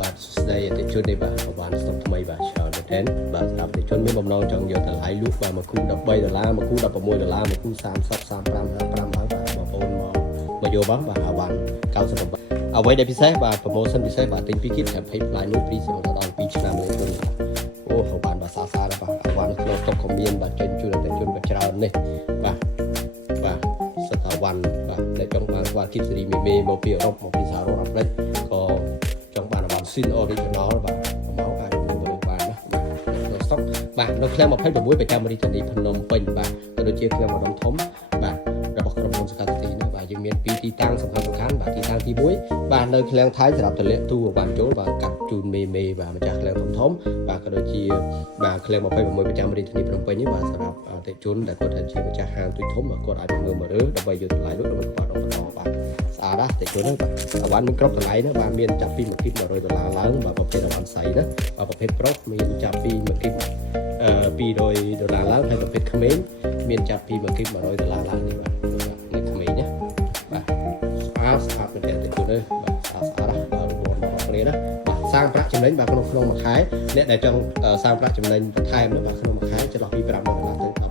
បាទស្ដីអតិជននេះបាទបានស្តុកថ្មីបាទច្រើនមែនទែនបាទសម្រាប់អតិជនមានបំណងចង់យកតម្លៃលក់បាទមួយគូ$13មួយគូ$16មួយគូ30 35បាទបងប្អូនមកយកបាទអាវ៉ាន់98អ្វីដែលពិសេសបាទ promotion ពិសេសបាទទិញ2គីតតែ20ផ្លាយមួយព្រីសម្រាប់ដល់2ឆ្នាំលេខអូបានបាទសាបាទអាវ៉ាន់ក្នុងស្តុកក៏មានបាទចេញជូនអតិជនក៏ច្រើននេះបាទសិតអាវ៉ាន់បាទដែលចង់បានបាទគីតសេរីមេមកពីអឺរ៉ុបមកពីសហរដ្ឋអាមេរិកក៏ចង់បានអាវ៉ាន់ Sin Original បាទមកអាចធ្វើបានណាបាទស្តុកបាទនៅឃ្លាំង26ប្រចាំរាជធានីភ្នំពេញបាទក៏ដូចជាឃ្លាំងម្ដុំធំបាទរបស់ក្រុមហ៊ុនសង្កាត់ទីណាបាទយើងមាន2ទីតាំងសំខាន់បាទទីតាំងទី1បាទនៅឃ្លាំងថៃសម្រាប់តម្លាក់ទូបានចូលបាទកាត់ជូនមេបាទម្ចាស់ឃ្លាំងធំបាទក៏ដូចជាបាទឃ្លាំង26ប្រចាំរាជធានីភ្នំពេញនេះបាទសម្រាប់អតិថិជនដែលគាត់ថាជាម្ចាស់ហាងទូធំគាត់អាចមើលមករើដើម្បីយកតម្លៃលក់របស់បាទបន្តបាទស្អាតណាស់អតិថិជនហ្នឹងបាទអាវ៉ាន់មានគ្រប់តម្លៃណាបាទមានចាប់ពី1គីត$100ឡើងបាទប្រភេទអាវ៉ាន់សៃណាប្រភេទប្រុសមានចាប់ពី1គីត$200ឡើងហើយប្រភេទក្មេងមានចាប់ពី1គីត$100ឡើងនេះបាទនេះក្មេងណាបាទស្អាតមែនទេអតិថិជននេះបាទស្អាតបាទរង្វាន់របស់គ្នាណាបាទសាងប្រាក់ចំណេញបាទក្នុងមួយខែអ្នកដែលចង់សាងប្រាក់ចំណេញបន្ថែមបាទក្នុងមួយខែចន្លោះពី$500ទៅ